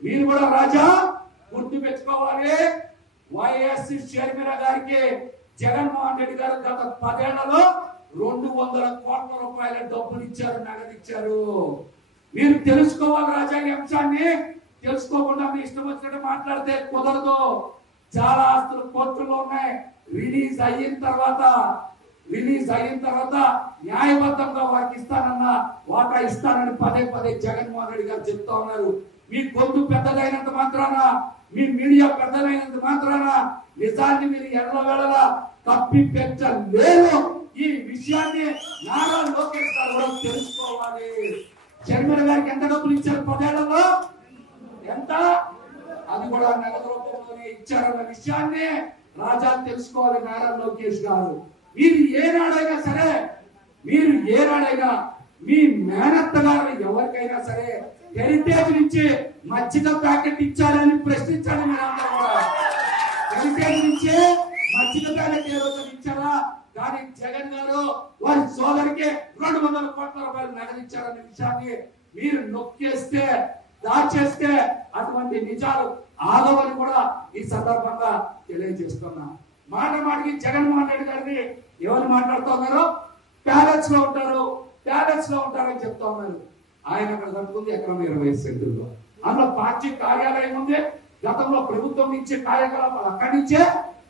మీరు కూడా రాజా గుర్తు పెట్టుకోవాలి. వైఎస్ షర్మిల గారికి జగన్మోహన్ రెడ్డి గారు గత 10 ఏళ్లలో 200 కోట్ల రూపాయల డబ్బులు ఇచ్చారు, నగదు ఇచ్చారు. మీరు తెలుసుకోవాలి రాజా ఈ అంశాన్ని. తెలుసుకోకుండా మీ ఇష్టం వచ్చినట్టు మాట్లాడితే కుదరదు. చాలా ఆస్తులు కోర్టులో ఉన్నాయి. రిలీజ్ అయిన తర్వాత న్యాయబద్ధంగా వారికి ఇస్తానన్న వాటా ఇస్తానని పదే జగన్మోహన్ రెడ్డి గారు చెప్తా ఉన్నారు. మీ గొంతు పెద్దదైనంత మాత్రాన, మీ మీడియా పెద్దదైనంత మాత్రాన నిజాన్ని మీరు ఎల్లవేళలా తప్పి పెట్టలేరు. ఈ విషయాన్ని నారా లోకేష్ గారు కూడా తెలుసుకోవాలి. షర్మిల గారికి ఎంత డబ్బులు ఇచ్చారు 10 ఏళ్లలో? ఎంత? అది కూడా నగదు రూపంలోనే ఇచ్చారన్న విషయాన్ని రాజా తెలుసుకోవాలి. నారా లోకేష్ గారు, మీరు ఏనాడైనా మీ మేనత్త గారు ఎవరికైనా సరే హెరిటేజ్ నుంచి మజ్జిగ ప్యాకెట్ ఇచ్చారని ప్రశ్నించాలి. మీరంతా కూడా హెరిటేజ్ నుంచి మజ్జిగ ప్యాకెట్ ఏ రోజు ఇచ్చారా? కానీ జగన్ గారు వారి సోదరికి 200 కోట్ల రూపాయలు నగదు ఇచ్చారనే విషయాన్ని మీరు నొక్కేస్తే, దాచేస్తే అటువంటి నిజాలు ఆగవని కూడా ఈ సందర్భంగా తెలియజేస్తున్నా. మాటకి జగన్మోహన్ రెడ్డి గారిని ఎవరు మాట్లాడుతూ ఉన్నారు? ప్యాలెస్ లో ఉంటారని చెప్తా ఉన్నారు. ఆయన అక్కడ కట్టుకుంది ఎకరం 20 సెంటుల్లో. అందులో పార్టీ కార్యాలయం ఉంది. గతంలో ప్రభుత్వం నుంచి కార్యకలాపాలు అక్కడి నుంచే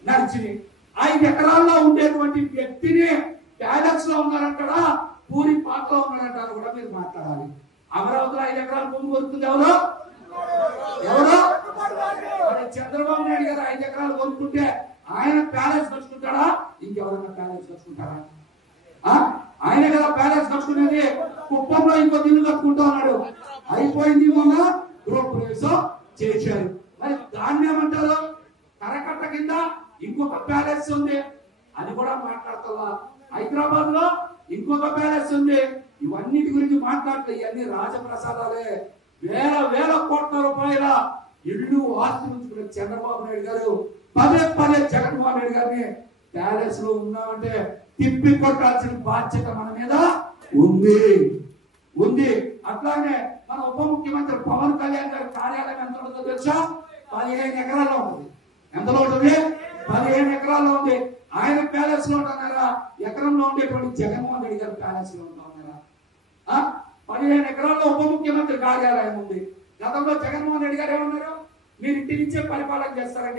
నడిచినాయి. 5 ఎకరాల్లో ఉండేటువంటి వ్యక్తిని ప్యాలెస్ లో ఉన్నారంటారా, పూరి పాటలో ఉన్నారంటారు కూడా మీరు మాట్లాడాలి. అమరావతిలో 5 ఎకరాల భూమి కొనుక్కుంది ఎవరు? చంద్రబాబు నాయుడు గారు 5 ఎకరాలు కొనుక్కుంటే ఆయన ప్యాలెస్ కట్టుకుంటాడా? ఇంకెవరైనా ప్యాలెస్ కట్టుకుంటారా? ఆయన కదా ప్యాలెస్ కట్టుకునేది. కుప్పంలో ఇంకో ఇల్లు కట్టుకుంటా ఉన్నాడు. అయిపోయింది, మొన్న గృహప్రవేశం చేశారు. మరి దాన్ని ఏమంటారు? కరకట్ట కింద ఇంకొక ప్యాలెస్ ఉంది, అది కూడా మాట్లాడతా. హైదరాబాద్ లో ఇంకొక ప్యాలెస్ ఉంది. ఇవన్నిటి గురించి మాట్లాడితే ఇవన్నీ రాజప్రసాదాలే. వేల కోట్ల రూపాయల ఇల్లు ఆస్తి ఉంచుకున్న చంద్రబాబు నాయుడు గారు పదే జగన్మోహన్ రెడ్డి గారిని ప్యాలెస్ లో ఉన్నామంటే తిప్పి కొట్టాల్సిన బాధ్యత మన మీద ఉంది. అట్లానే మన ఉప ముఖ్యమంత్రి పవన్ కళ్యాణ్ గారి కార్యాలయం ఎంత ఉంటుందో తెలుసా? 15 ఎకరాల్లో ఉంటుంది. ఎంతలో ఉంటుంది? 15 ఎకరాల్లో ఉంది. ఆయన ప్యాలెస్ లో ఉంటున్నారా? ఎకరంలో ఉండేటువంటి జగన్మోహన్ రెడ్డి గారి ప్యాలెస్ లో ఉంటున్నారా? 15 ఎకరాల్లో ఉప ముఖ్యమంత్రి కార్యాలయం ఉంది. గతంలో జగన్మోహన్ రెడ్డి గారు ఏమన్నారు? మీరు ఇంటి నుంచే పరిపాలన చేస్తారండి.